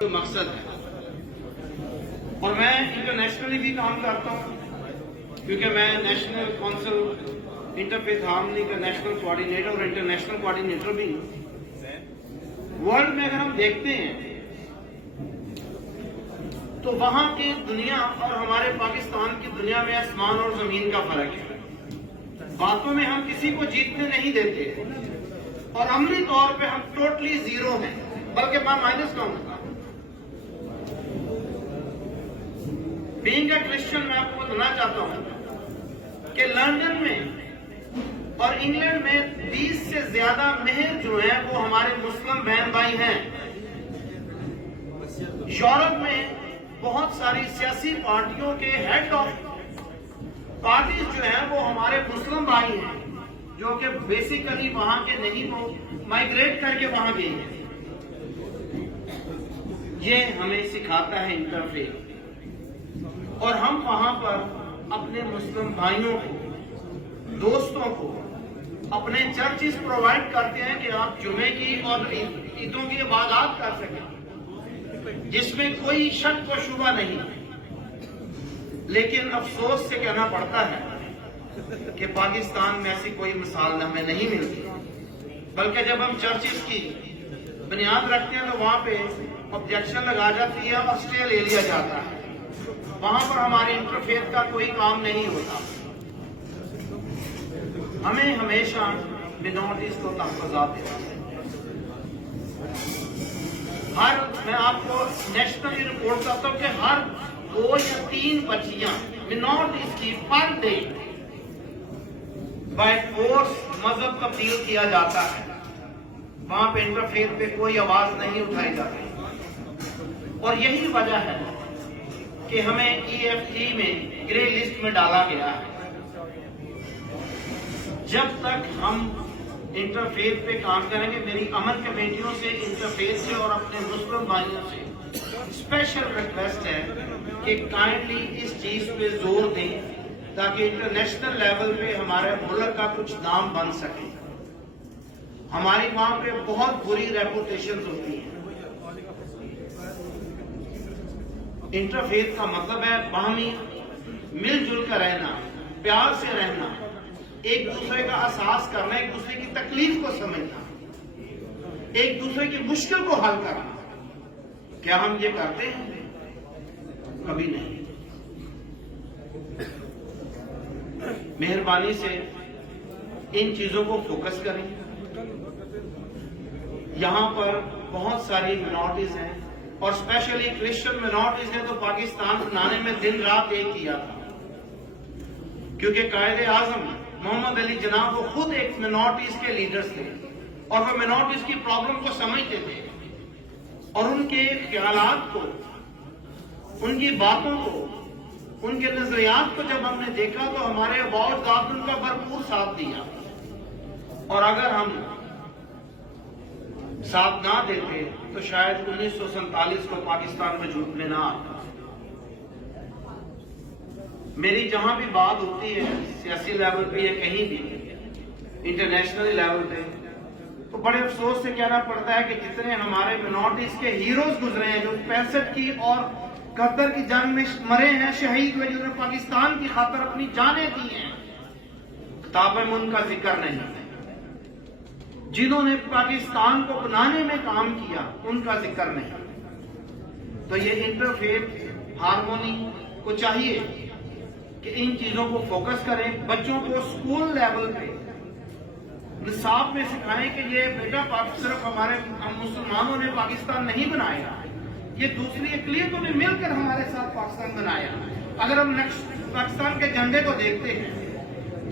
مقصد ہے اور میں انٹرنیشنلی بھی کام کرتا ہوں کیونکہ میں نیشنل کونسل انٹرفیتھ ہارمونی کا نیشنل کوآرڈینیٹر اور انٹرنیشنل کوآرڈینیٹر بھی ہوں۔ ورلڈ میں اگر ہم دیکھتے ہیں تو وہاں کی دنیا اور ہمارے پاکستان کی دنیا میں آسمان اور زمین کا فرق ہے۔ باتوں میں ہم کسی کو جیتنے نہیں دیتے اور عملی طور پہ ہم ٹوٹلی زیرو ہیں، بلکہ میں مائنس کاؤنٹ کرتا ہوں۔ بینگ اے کرسچن میں آپ کو بتانا چاہتا ہوں کہ لندن میں اور انگلینڈ میں 20 سے زیادہ مہر جو ہیں وہ ہمارے مسلم بہن بھائی ہیں۔ یورپ میں بہت ساری سیاسی پارٹیوں کے ہیڈ آف پارٹیز جو ہیں وہ ہمارے مسلم بھائی ہیں، جو کہ بیسیکلی وہاں کے نہیں، وہ مائگریٹ کر کے وہاں گئے ہیں۔ یہ ہمیں سکھاتا ہے انٹرفیتھ، اور ہم وہاں پر اپنے مسلم بھائیوں کو، دوستوں کو اپنے چرچز پرووائڈ کرتے ہیں کہ آپ جمعے کی اور عیدوں کی عبادات کر سکیں، جس میں کوئی شک و شبہ نہیں۔ لیکن افسوس سے کہنا پڑتا ہے کہ پاکستان میں ایسی کوئی مثال ہمیں نہیں ملتی، بلکہ جب ہم چرچز کی بنیاد رکھتے ہیں تو وہاں پہ آبجیکشن لگا جاتی ہے اور اسٹے لے لیا جاتا ہے۔ وہاں پر ہمارے انٹرفیتھ کا کوئی کام نہیں ہوتا۔ ہمیں ہمیشہ منورٹیز کو تحفظات دینا ہے۔ میں آپ کو نیشنلی رپورٹ کرتا ہوں کہ ہر 2 یا 3 بچیاں منورٹیز کی پر ڈے بائی فورس مذہب تبدیل کیا جاتا ہے۔ وہاں پہ انٹرفیتھ پہ کوئی آواز نہیں اٹھائی جاتی، اور یہی وجہ ہے کہ ہمیں EFT میں گرے لسٹ میں ڈالا گیا ہے۔ جب تک ہم انٹرفیتھ پہ کام کریں گے، میری امن کمیٹیوں سے، انٹرفیتھ سے اور اپنے مسلم بھائیوں سے اسپیشل ریکویسٹ ہے کہ کائنڈلی اس چیز پہ زور دیں تاکہ انٹرنیشنل لیول پہ ہمارے ملک کا کچھ نام بن سکے۔ ہماری وہاں پہ بہت بری ریپوٹیشنز ہوتی ہیں۔ انٹرفیتھ کا مطلب ہے باہمی مل جل کر رہنا، پیار سے رہنا، ایک دوسرے کا احساس کرنا، ایک دوسرے کی تکلیف کو سمجھنا، ایک دوسرے کی مشکل کو حل کرنا۔ کیا ہم یہ کرتے ہیں؟ کبھی نہیں۔ مہربانی سے ان چیزوں کو فوکس کریں۔ یہاں پر بہت ساری منورٹیز ہیں اور اسپیشلی کرسچن منورٹیز نے تو پاکستان بنانے میں دن رات ایک کیا تھا، کیونکہ قائد اعظم محمد علی جناح وہ خود ایک منورٹیز کے لیڈرز تھے اور وہ منورٹیز کی پرابلم کو سمجھتے تھے، اور ان کے خیالات کو، ان کی باتوں کو، ان کے نظریات کو جب ہم نے دیکھا تو ہمارے اباؤٹ ذات ان کا بھرپور ساتھ دیا، اور اگر ہم ساتھ نہ دیتے تو شاید 1947 کو پاکستان وجود میں نہ آتا۔ میری جہاں بھی بات ہوتی ہے سیاسی لیول پہ یا کہیں بھی انٹرنیشنل لیول پہ، تو بڑے افسوس سے کہنا پڑتا ہے کہ جتنے ہمارے منورٹیز کے ہیروز گزرے ہیں، جو 65 کی اور 71 کی جنگ میں مرے ہیں، شہید ہوئے، جنہوں نے پاکستان کی خاطر اپنی جانیں دی ہیں، کتابیں میں ان کا ذکر نہیں ہے۔ جنہوں نے پاکستان کو بنانے میں کام کیا ان کا ذکر نہیں۔ تو یہ انٹرفیتھ ہارمونی کو چاہیے کہ ان چیزوں کو فوکس کریں، بچوں کو اسکول لیول پہ نصاب میں سکھائیں کہ یہ بیٹا صرف ہمارے مسلمانوں نے پاکستان نہیں بنایا، یہ دوسری اقلیتوں نے مل کر ہمارے ساتھ پاکستان بنایا۔ اگر ہم پاکستان کے جھنڈے کو دیکھتے ہیں،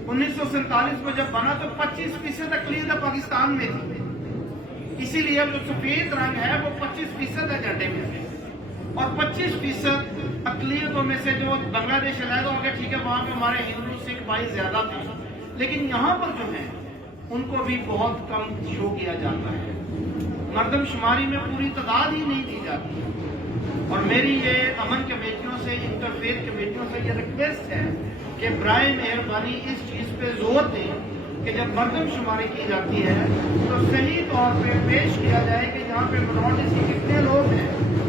1947 میں جب بنا تو 25% اقلیت پاکستان میں تھی، اسی لیے جو سفید رنگ ہے وہ 25% ہے جھنڈے میں سے، اور 25% اقلیتوں میں سے جو بنگلہ دیش علیحدہ ہو گیا، ٹھیک ہے وہاں پہ ہمارے ہندو سکھ بھائی زیادہ تھے، لیکن یہاں پر جو ہیں ان کو بھی بہت کم شو کیا جاتا ہے، مردم شماری میں پوری تعداد ہی نہیں دی جاتی۔ اور میری یہ امن کمیٹیوں سے، انٹرفیتھ کمیٹیوں سے یہ ریکویسٹ ہے کہ برائے مہربانی اس چیز پہ زور دیں کہ جب مردم شماری کی جاتی ہے تو صحیح طور پہ پیش کیا جائے کہ جہاں پہ منورٹیز کے کتنے لوگ ہیں،